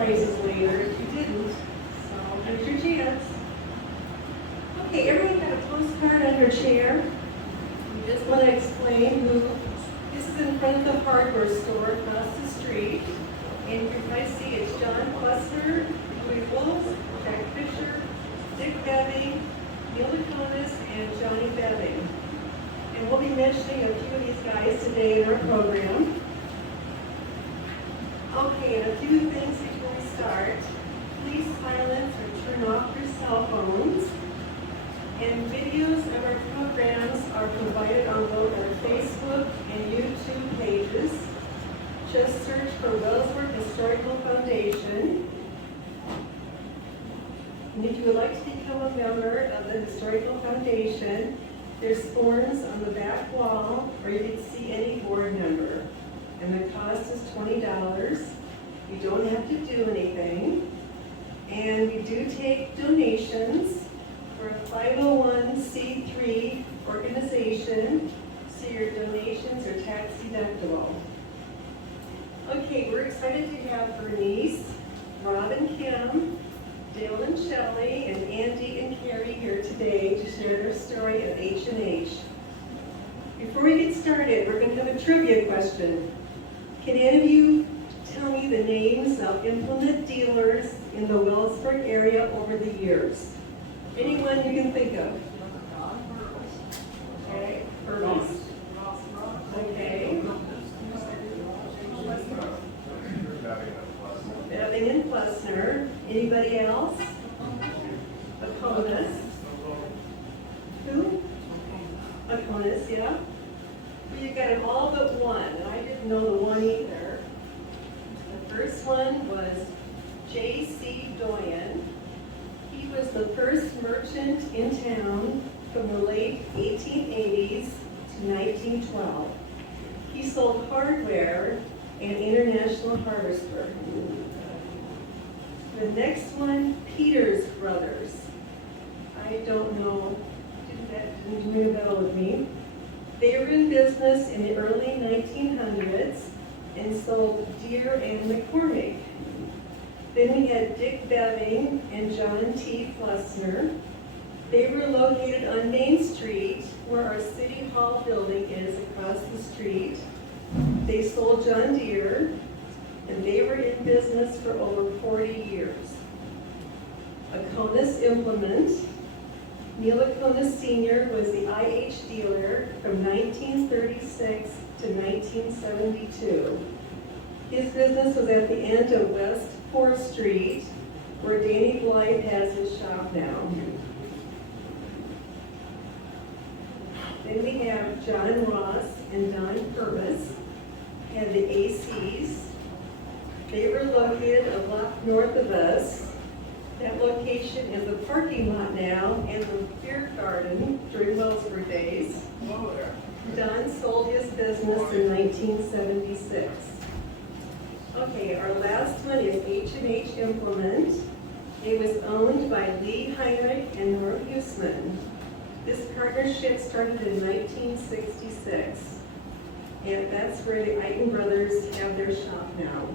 prizes later if you didn't. So here's your chance. Okay, everyone got a postcard on your chair. We just want to explain who. This is in front of the hardware store across the street. And you can see it's John Cluster, Louis Wolf, Jack Fisher, Dick Bebbing, Neil Laconis, and Johnny Bebbing. And we'll be mentioning a few of these guys today in our program. Okay, and a few things before we start. Please silence or turn off your cell phones. And videos of our programs are provided on both our Facebook and YouTube pages. Just search for Wellsburg Historical Foundation. And if you would like to become a member of the Historical Foundation, there's forms on the back wall, or you can see any board member. And the cost is $20. You don't have to do anything. And we do take donations. We're a 501c3 organization, so your donations are tax deductible. Okay, we're excited to have Bernice, Rob and Kim, Dale and Shelley, and Andy and Carrie here today to share their story of H&H. Before we get started, we're going to have a trivia question. Can any of you tell me the names of implement dealers in the Wellsburg area over the years? Anyone you can think of? Okay, Bernice. Okay. Bebbing and Plessner. Anybody else? Aconus. Who? Aconus, yeah. Well, you got them all but one, and I didn't know the one either. The first one was J.C. Doyen. He was the first merchant in town from the late 1880s to 1912. He sold hardware and International Harvester. The next one, Peters Brothers. I don't know, didn't ring a bell with me. They were in business in the early 1900s and sold Deere and McCormick. Then we had Dick Bebbing and John T. Plessner. They were located on Main Street, where our City Hall building is across the street. They sold John Deere, and they were in business for over 40 years. H&H Implement. Neil Laconis Sr. was the IH dealer from 1936 to 1972. His business was at the end of West 4th Street, where Danny Blythe has his shop now. Then we have John Ross and Don Purvis, had the ACs. They were located a block north of us. That location is a parking lot now and the beer garden during Wellsburg days. Don sold his business in 1976. Okay, our last one is H&H Implement. It was owned by Lee Heinrich and Norm Huesman. This partnership started in 1966. And that's where the Eichen brothers have their shop now.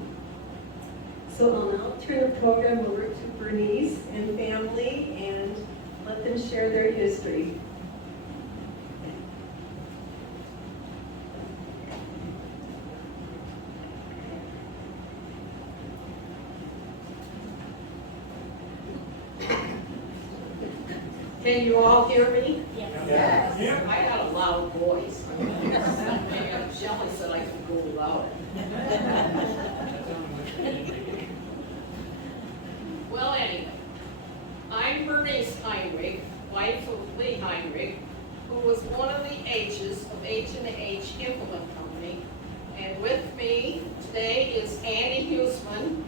So I'll now turn the program over to Bernice and family and let them share their history. Can you all hear me? Yes. Yes. Yeah. I got a loud voice. And Shelley said I could go louder. Well, anyway, I'm Bernice Heinrich, wife of Lee Heinrich, who was one of the H's of H&H Implement Company. And with me today is Andy Huesman,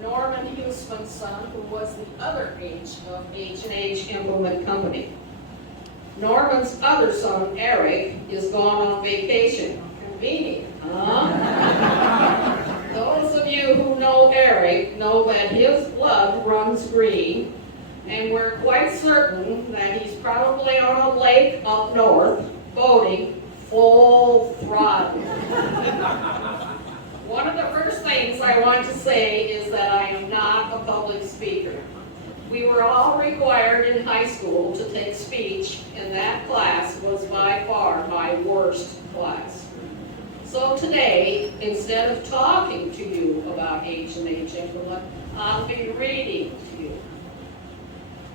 Norman Huesman's son, who was the other H of H&H Implement Company. Norman's other son, Eric, is gone on vacation. Convenient, huh? Those of you who know Eric know that his blood runs green, and we're quite certain that he's probably on a lake up north, boating full throttle. One of the first things I want to say is that I am not a public speaker. We were all required in high school to take speech, and that class was by far my worst class. So today, instead of talking to you about H&H Implement, I'll be reading to you.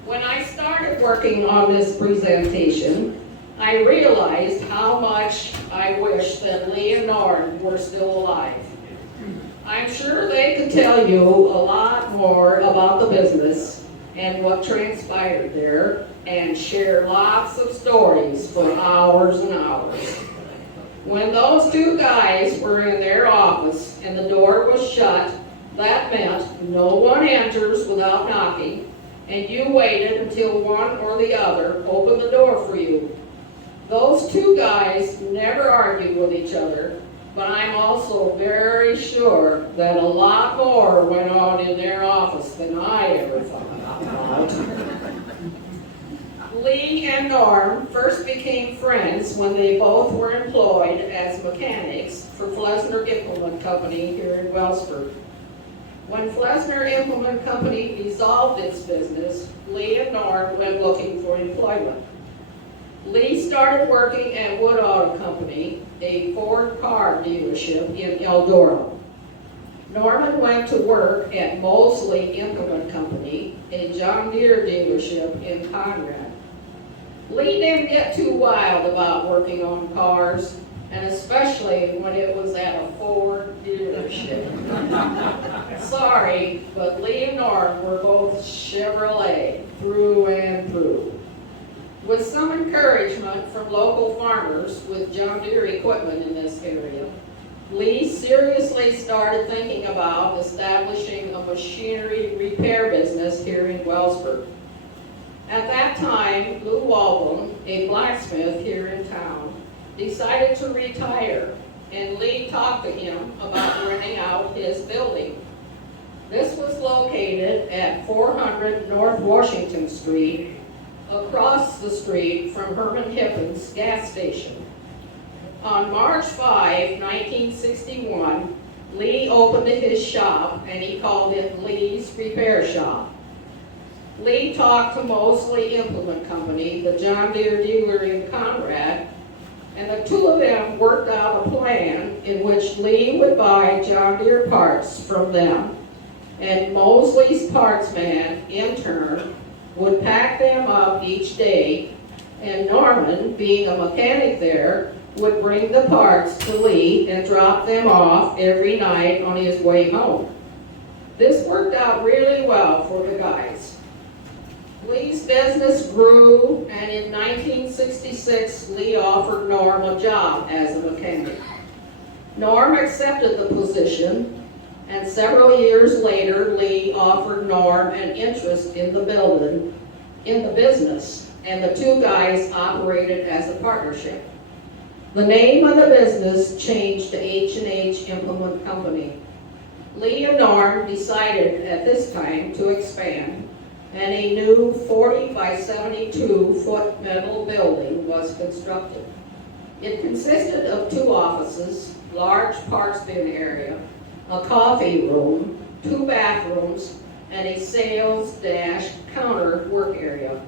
When I started working on this presentation, I realized how much I wish that Lee and Norm were still alive. I'm sure they could tell you a lot more about the business and what transpired there, and share lots of stories for hours and hours. When those two guys were in their office and the door was shut, that meant no one enters without knocking, and you waited until one or the other opened the door for you. Those two guys never argued with each other, but I'm also very sure that a lot more went on in their office than I ever thought about. Lee and Norm first became friends when they both were employed as mechanics for Flesner Implement Company here in Wellsburg. When Flesner Implement Company dissolved its business, Lee and Norm went looking for employment. Lee started working at Wood Auto Company, a Ford car dealership in Eldora. Norman went to work at Mosley Implement Company, a John Deere dealership in Conrad. Lee didn't get too wild about working on cars, and especially when it was at a Ford dealership. Sorry, but Lee and Norm were both Chevrolet through and through. With some encouragement from local farmers with John Deere equipment in this area, Lee seriously started thinking about establishing a machinery repair business here in Wellsburg. At that time, Lou Walbom, a blacksmith here in town, decided to retire, and Lee talked to him about renting out his building. This was located at 400 North Washington Street, across the street from Herman Hippen's gas station. On March 5, 1961, Lee opened his shop, and he called it Lee's Repair Shop. Lee talked to Mosley Implement Company, the John Deere dealer in Conrad, and the two of them worked out a plan in which Lee would buy John Deere parts from them, and Mosley's parts man, in turn, would pack them up each day, and Norman, being a mechanic there, would bring the parts to Lee and drop them off every night on his way home. This worked out really well for the guys. Lee's business grew, and in 1966, Lee offered Norm a job as a mechanic. Norm accepted the position, and several years later, Lee offered Norm an interest in the business, and the two guys operated as a partnership. The name of the business changed to H&H Implement Company. Lee and Norm decided at this time to expand, and a new 40 by 72 foot metal building was constructed. It consisted of two offices, large parts bin area, a coffee room, two bathrooms, and a sales-counter work area.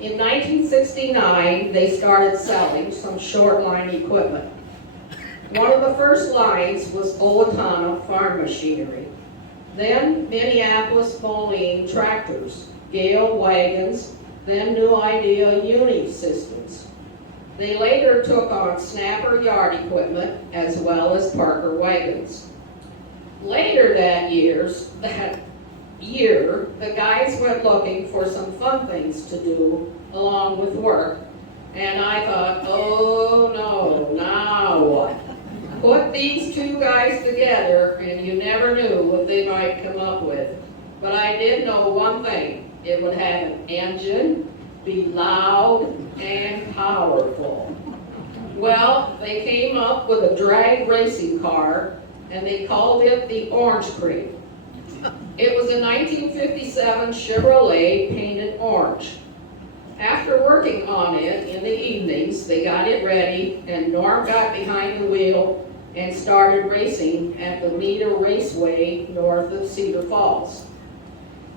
In 1969, they started selling some short line equipment. One of the first lines was Owatonna farm machinery. Then Minneapolis Moline tractors, Gale wagons, then New Idea Uni systems. They later took on Snapper yard equipment as well as Parker wagons. Later that year, the guys went looking for some fun things to do along with work, and I thought, oh no, now what? Put these two guys together and you never knew what they might come up with. But I did know one thing: it would have an engine, be loud and powerful. Well, they came up with a drag racing car, and they called it the Orange Crate. It was a 1957 Chevrolet painted orange. After working on it in the evenings, they got it ready, and Norm got behind the wheel, and started racing at the Meader Raceway north of Cedar Falls.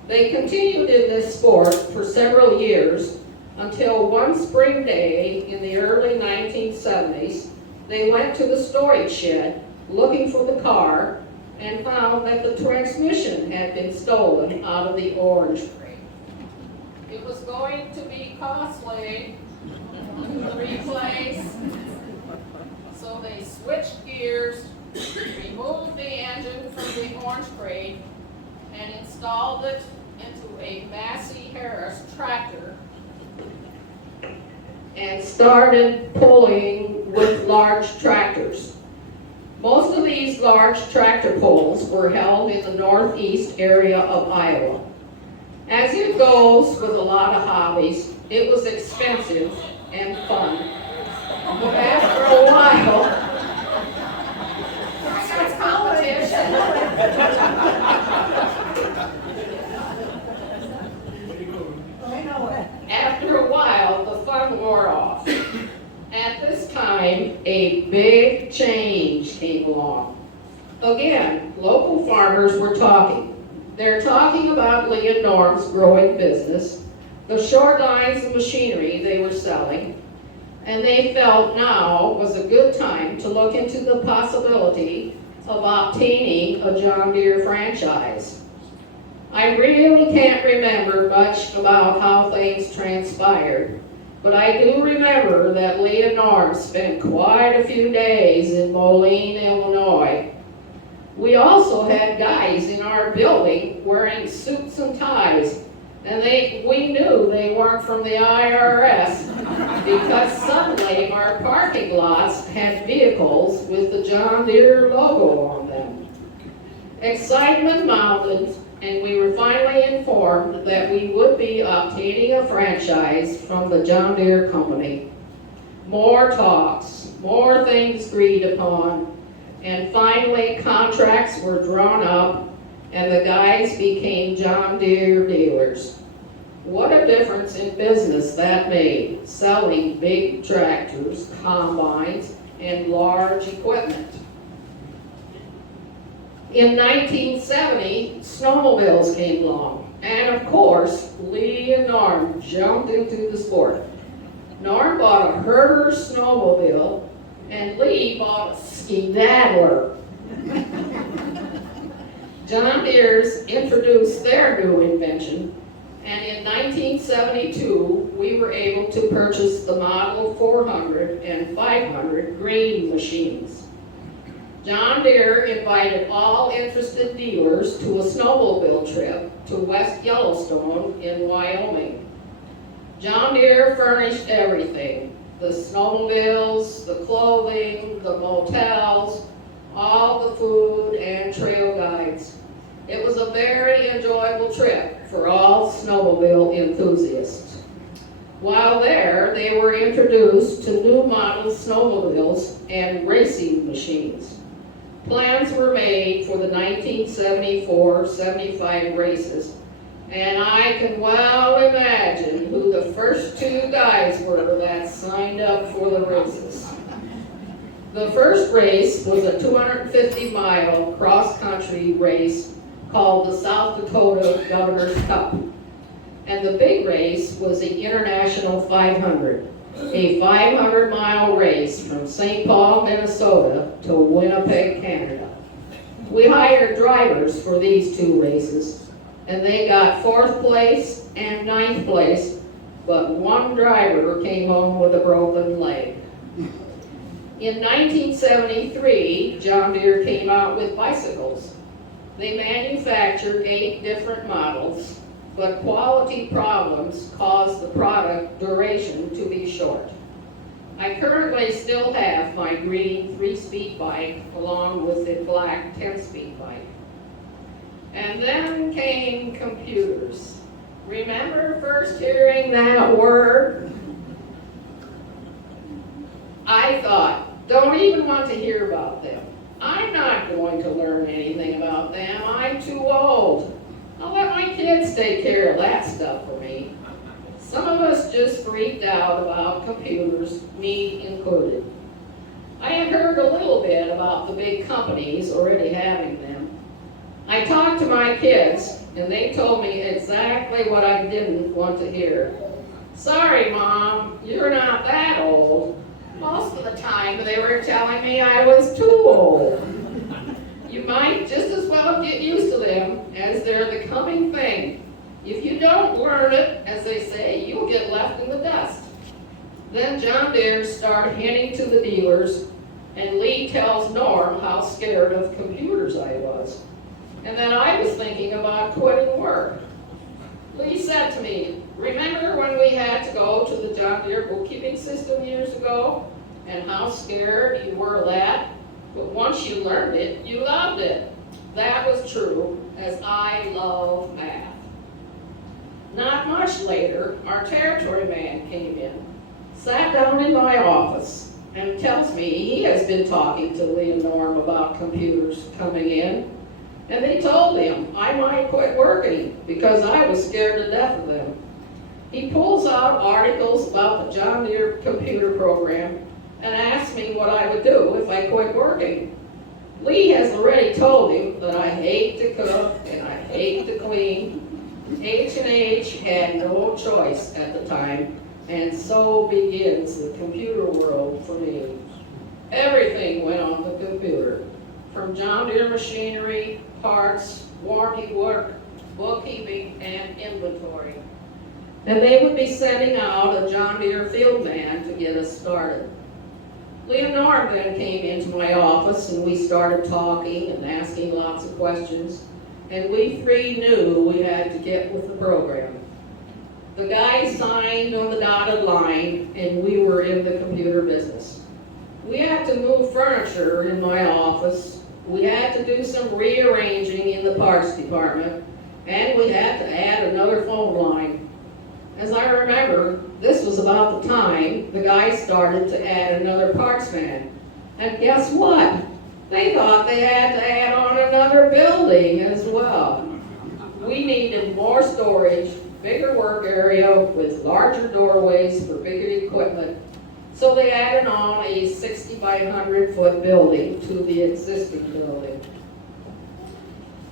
They continued in this sport for several years until one spring day in the early 1970s, they went to the storage shed looking for the car and found that the transmission had been stolen out of the orange crate. It was going to be costly to replace, so they switched gears, removed the engine from the orange crate, and installed it into a Massey Harris tractor and started pulling with large tractors. Most of these large tractor pulls were held in the northeast area of Iowa. As it goes with a lot of hobbies, it was expensive and fun. But after a while, that's competition. After a while, the fun wore off. At this time, a big change came along. Again, local farmers were talking. They're talking about Lee and Norm's growing business, the short lines of machinery they were selling, and they felt now was a good time to look into the possibility of obtaining a John Deere franchise. I really can't remember much about how things transpired, but I do remember that Lee and Norm spent quite a few days in Moline, Illinois. We also had guys in our building wearing suits and ties, and we knew they weren't from the IRS because suddenly our parking lots had vehicles with the John Deere logo on them. Excitement mounted, and we were finally informed that we would be obtaining a franchise from the John Deere company. More talks, more things agreed upon, and finally contracts were drawn up and the guys became John Deere dealers. What a difference in business that made, selling big tractors, combines, and large equipment. In 1970, snowmobiles came along, and of course, Lee and Norm jumped into the sport. Norm bought a Herder snowmobile, and Lee bought a skedaddler. John Deere's introduced their new invention, and in 1972, we were able to purchase the Model 400 and 500 green machines. John Deere invited all interested dealers to a snowmobile trip to West Yellowstone in Wyoming. John Deere furnished everything: the snowmobiles, the clothing, the motels, all the food and trail guides. It was a very enjoyable trip for all snowmobile enthusiasts. While there, they were introduced to new model snowmobiles and racing machines. Plans were made for the 1974-75 races, and I can well imagine who the first two guys were that signed up for the races. The first race was a 250-mile cross-country race called the South Dakota Governor's Cup, and the big race was the International 500. A 500-mile race from St. Paul, Minnesota to Winnipeg, Canada. We hired drivers for these two races, and they got 4th place and 9th place, but one driver came home with a broken leg. In 1973, John Deere came out with bicycles. They manufactured 8 different models, but quality problems caused the product duration to be short. I currently still have my green 3-speed bike along with the black 10-speed bike. And then came computers. Remember first hearing that word? I thought, don't even want to hear about them. I'm not going to learn anything about them. I'm too old. I'll let my kids take care of that stuff for me. Some of us just freaked out about computers, me included. I had heard a little bit about the big companies already having them. I talked to my kids, and they told me exactly what I didn't want to hear. Sorry, Mom, you're not that old. Most of the time, they were telling me I was too old. You might just as well get used to them, as they're the coming thing. If you don't learn it, as they say, you'll get left in the dust. Then John Deere started handing to the dealers, and Lee tells Norm how scared of computers I was. And then I was thinking about quitting work. Lee said to me, remember when we had to go to the John Deere bookkeeping system years ago, and how scared you were of that? But once you learned it, you loved it. That was true, as I love math. Not much later, our territory man came in, sat down in my office, and tells me he has been talking to Lee and Norm about computers coming in, and they told him I might quit working because I was scared to death of them. He pulls out articles about the John Deere computer program and asks me what I would do if I quit working. Lee has already told him that I hate to cook and I hate to clean. H&H had no choice at the time, and so begins the computer world for me. Everything went on the computer, from John Deere machinery, parts, warranty work, bookkeeping, and inventory. And they would be sending out a John Deere field man to get us started. Lee and Norm then came into my office, and we started talking and asking lots of questions, and we three knew we had to get with the program. The guy signed on the dotted line, and we were in the computer business. We had to move furniture in my office, we had to do some rearranging in the parts department, and we had to add another phone line. As I remember, this was about the time the guys started to add another parts man. And guess what? They thought they had to add on another building as well. We needed more storage, bigger work area with larger doorways for bigger equipment. So they added on a 60 by 100 foot building to the existing building.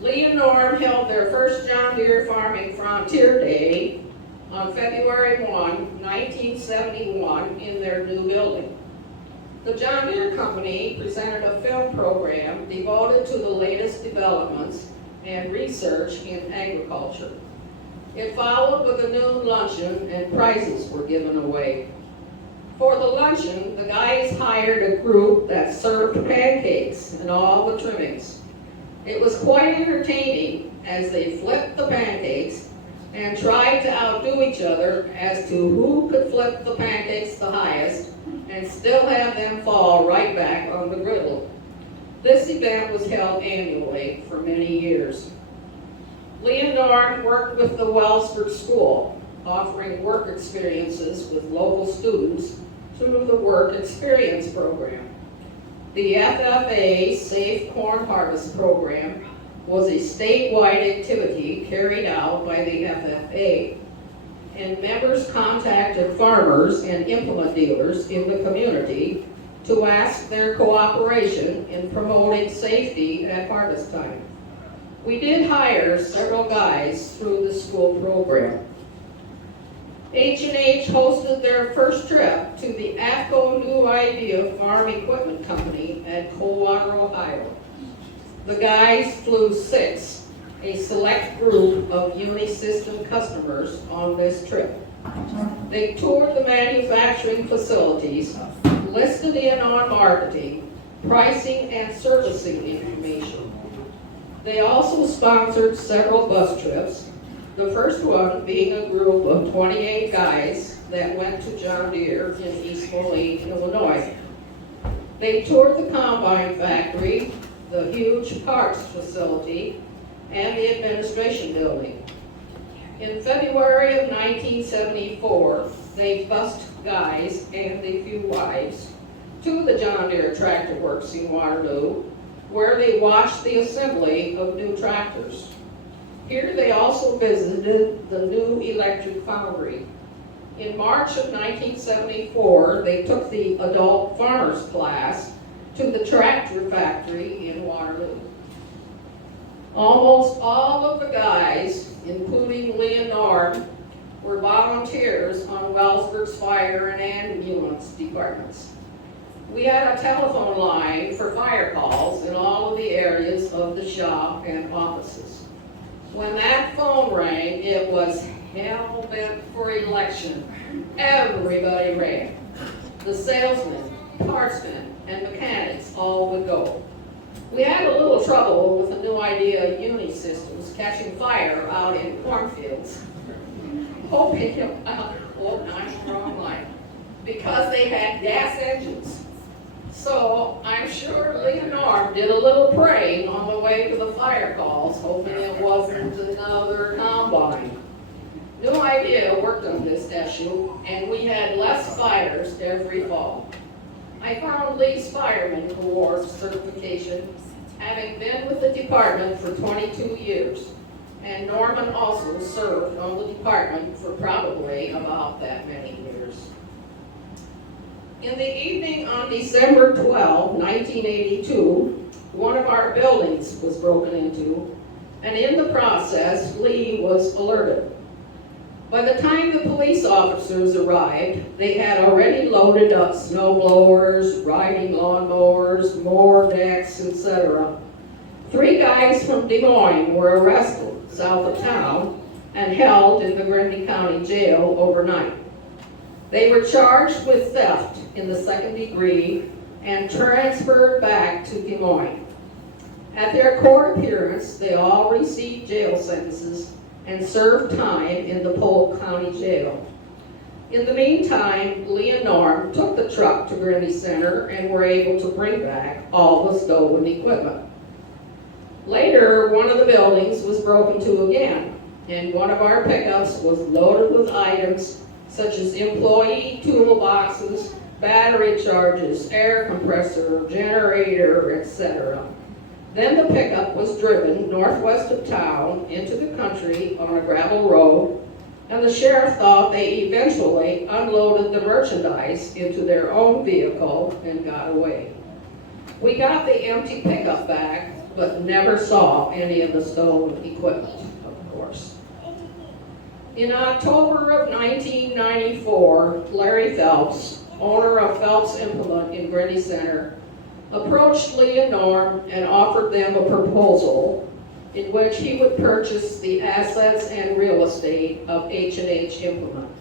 Lee and Norm held their first John Deere Farming Frontier Day on February 1, 1971 in their new building. The John Deere Company presented a film program devoted to the latest developments and research in agriculture. It followed with a noon luncheon, and prizes were given away. For the luncheon, the guys hired a group that served pancakes and all the trimmings. It was quite entertaining as they flipped the pancakes and tried to outdo each other as to who could flip the pancakes the highest and still have them fall right back on the griddle. This event was held annually for many years. Lee and Norm worked with the Wellsburg School, offering work experiences with local students through the Work Experience Program. The FFA Safe Corn Harvest Program was a statewide activity carried out by the FFA, and members contacted farmers and implement dealers in the community to ask their cooperation in promoting safety at harvest time. We did hire several guys through the school program. H&H hosted their first trip to the AFCO New Idea Farm Equipment Company at Coldwater, Ohio. The guys flew 6, a select group of Unisystem customers on this trip. They toured the manufacturing facilities, listed in on marketing, pricing, and servicing information. They also sponsored several bus trips, the first one being a group of 28 guys that went to John Deere in East Moline, Illinois. They toured the combine factory, the huge parts facility, and the administration building. In February of 1974, they bussed guys and a few wives to the John Deere Tractor Works in Waterloo, where they watched the assembly of new tractors. Here they also visited the new electric foundry. In March of 1974, they took the adult farmers class to the tractor factory in Waterloo. Almost all of the guys, including Lee and Norm, were volunteers on Wellsburg's fire and ambulance departments. We had a telephone line for fire calls in all of the areas of the shop and offices. When that phone rang, it was hell-bent for election. Everybody ran. The salesmen, partsmen, and mechanics all would go. We had a little trouble with the new idea of uni systems catching fire out in cornfields, hoping, I'm wrong line, because they had gas engines. So I'm sure Lee and Norm did a little praying on the way to the fire calls, hoping it wasn't another combine. New idea worked on this issue, and we had less fires every fall. I found Lee's Fireman Award certification, having been with the department for 22 years. And Norman also served on the department for probably about that many years. In the evening on December 12, 1982, one of our buildings was broken into, and in the process, Lee was alerted. By the time the police officers arrived, they had already loaded up snow blowers, riding lawnmowers, mower decks, etc. 3 guys from Des Moines were arrested south of town and held in the Grundy County Jail overnight. They were charged with theft in the 2nd degree and transferred back to Des Moines. At their court appearance, they all received jail sentences and served time in the Polk County Jail. In the meantime, Lee and Norm took the truck to Grundy Center and were able to bring back all the stolen equipment. Later, one of the buildings was broken to again, and one of our pickups was loaded with items such as employee toolboxes, battery charges, air compressor, generator, etc. Then the pickup was driven northwest of town into the country on a gravel road, and the sheriff thought they eventually unloaded the merchandise into their own vehicle and got away. We got the empty pickup back, but never saw any of the stolen equipment, of course. In October of 1994, Larry Phelps, owner of Phelps Implement in Bernice Center, approached Lee and Norm and offered them a proposal in which he would purchase the assets and real estate of H&H Implement.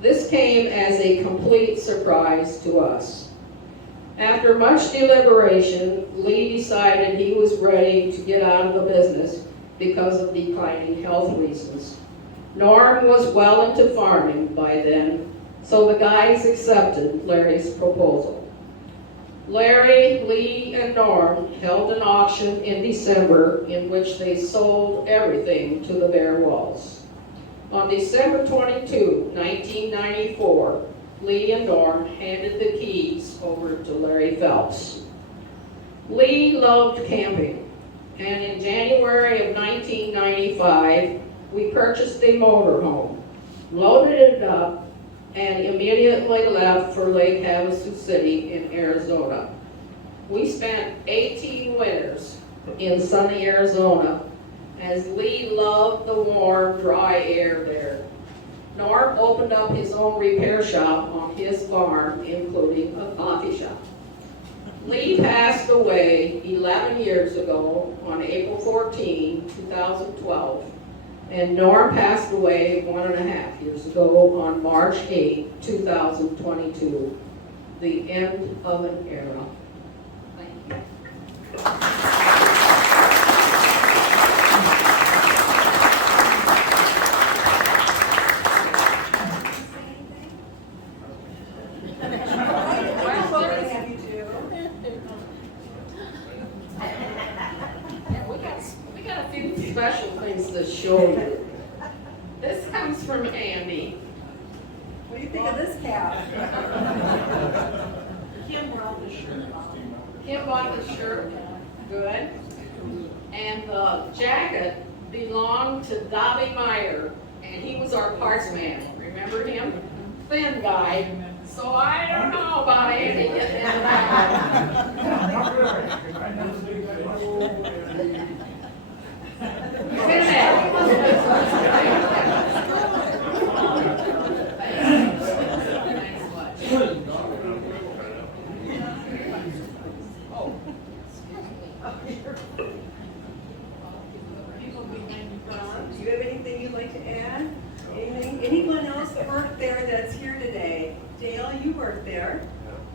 This came as a complete surprise to us. After much deliberation, Lee decided he was ready to get out of the business because of declining health reasons. Norm was well into farming by then, so the guys accepted Larry's proposal. Larry, Lee, and Norm held an auction in December in which they sold everything to the bare walls. On December 22, 1994, Lee and Norm handed the keys over to Larry Phelps. Lee loved camping, and in January of 1995, we purchased a motorhome, loaded it up, and immediately left for Lake Havasu City in Arizona. We spent 18 winters in sunny Arizona, as Lee loved the warm, dry air there. Norm opened up his own repair shop on his farm, including a coffee shop. Lee passed away 11 years ago on April 14, 2012, and Norm passed away 1.5 years ago on March 8, 2022, the end of an era. Thank you. Special things to show you. This comes from Andy. What do you think of this cap? Kim brought the shirt. Kim bought the shirt. Good. And the jacket belonged to Dobby Meyer, and he was our parts man. Remember him? Thin guy. So I don't know about Andy getting in that. Ron, do you have anything you'd like to add? Anything? Anyone else that worked there that's here today? Dale, you worked there.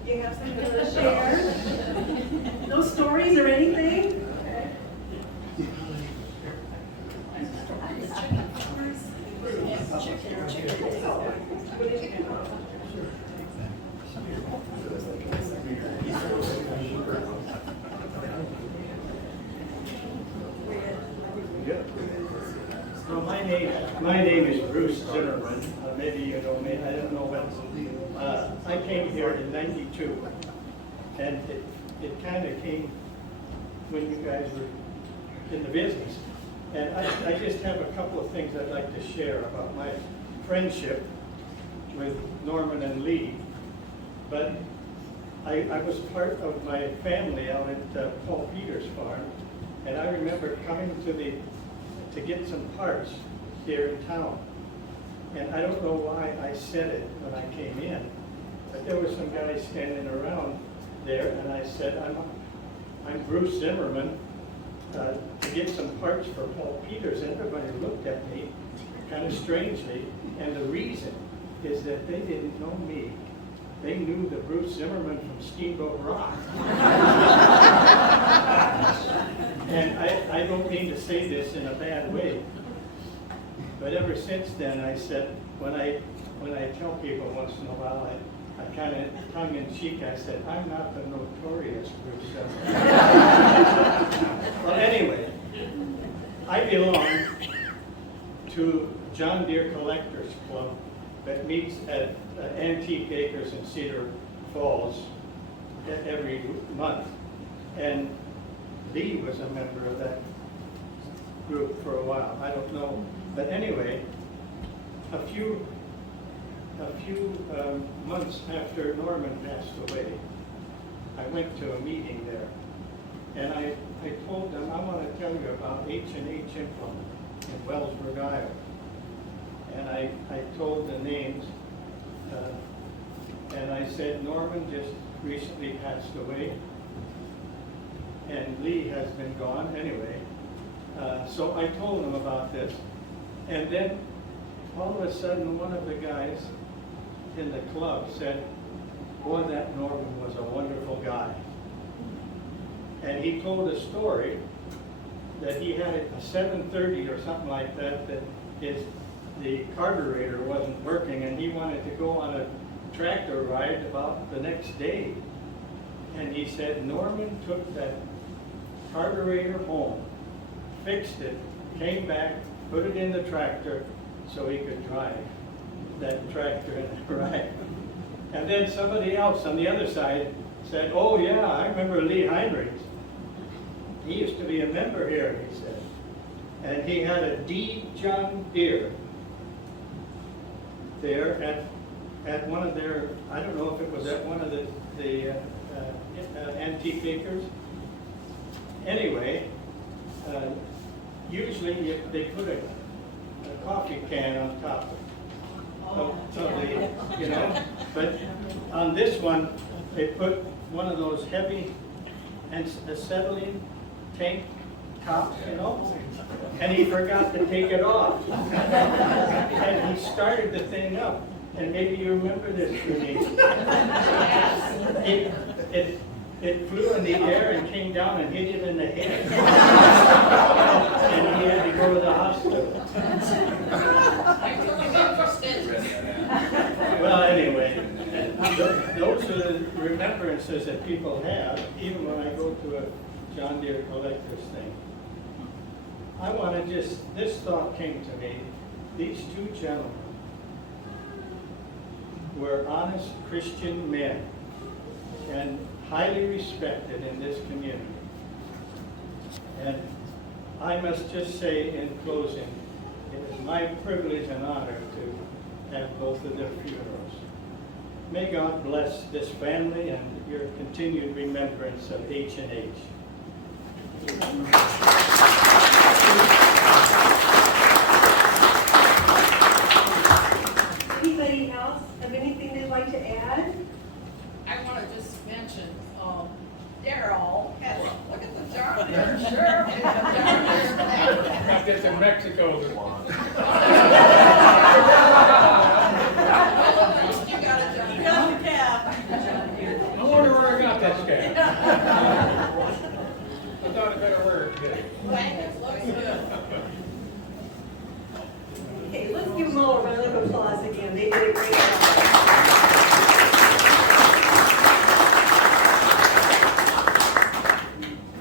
You have something to share? No stories or anything? Okay. So my name is Bruce Zimmerman. Maybe you know me. I don't know what. I came here in '92, and it kind of came when you guys were in the business. And I just have a couple of things I'd like to share about my friendship with Norman and Lee. But I was part of my family out at Paul Peters' farm, and I remember coming to get some parts here in town. And I don't know why I said it when I came in, but there were some guys standing around there, and I said, I'm Bruce Zimmerman, to get some parts for Paul Peters. And everybody looked at me kind of strangely, and the reason is that they didn't know me. They knew the Bruce Zimmerman from Steamboat Rock. And I don't mean to say this in a bad way, but ever since then I said, when I tell people once in a while, I kind of tongue-in-cheek, I said, I'm not the notorious Bruce Zimmerman. Well, anyway, I belong to John Deere Collectors Club that meets at Antique Acres in Cedar Falls every month. And Lee was a member of that group for a while. I don't know. But anyway, a few months after Norman passed away, I went to a meeting there. And I told them, I want to tell you about H&H Implement in Wellsburg, Iowa. And I told the names, and I said, Norman just recently passed away, and Lee has been gone anyway. So I told him about this, and then all of a sudden one of the guys in the club said, boy, that Norman was a wonderful guy. And he told a story that he had a 730 or something like that, that the carburetor wasn't working, and he wanted to go on a tractor ride about the next day. And he said Norman took that carburetor home, fixed it, came back, put it in the tractor so he could drive that tractor in the ride. And then somebody else on the other side said, oh yeah, I remember Lee Heinrich. He used to be a member here, he said. And he had a D. John Deere there at one of their, I don't know if it was at one of the antique acres. Anyway, usually they put a coffee can on top of the, you know, but on this one, they put one of those heavy acetylene tank tops, you know, and he forgot to take it off. And he started the thing up, and maybe you remember this, Bernice. It flew in the air and came down and hit him in the head. And he had to go to the hospital. I took him interested. Well, anyway, those are the remembrances that people have, even when I go to a John Deere Collectors thing. I want to just, this thought came to me. These two gentlemen were honest Christian men and highly respected in this community. And I must just say in closing, it is my privilege and honor to have both of their funerals. may God bless this family and your continued remembrance of H&H. Anybody else have anything they'd like to add? I want to just mention, Daryl, look at the jar there, sure. That's in Mexico. You got a jar. You got the cap. I wonder where I got that scab. I thought I better wear it today. Thank you, looks good. Okay, let's give them all a round of applause again. They did a great job.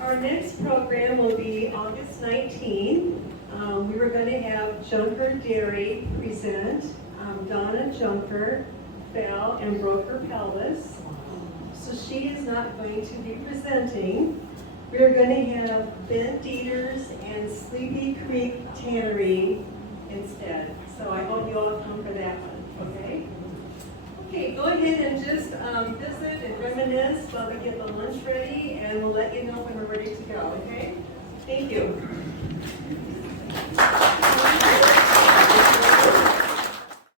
Our next program will be August 19. We were going to have Junker Dairy present. Donna Junker fell and broke her pelvis, so she is not going to be presenting. We're going to have Ben Dieters and Sleepy Creek Tannery instead. So I hope you all come for that one, okay? Okay, go ahead and just visit and reminisce while we get the lunch ready, and we'll let you know when we're ready to go, okay? Thank you.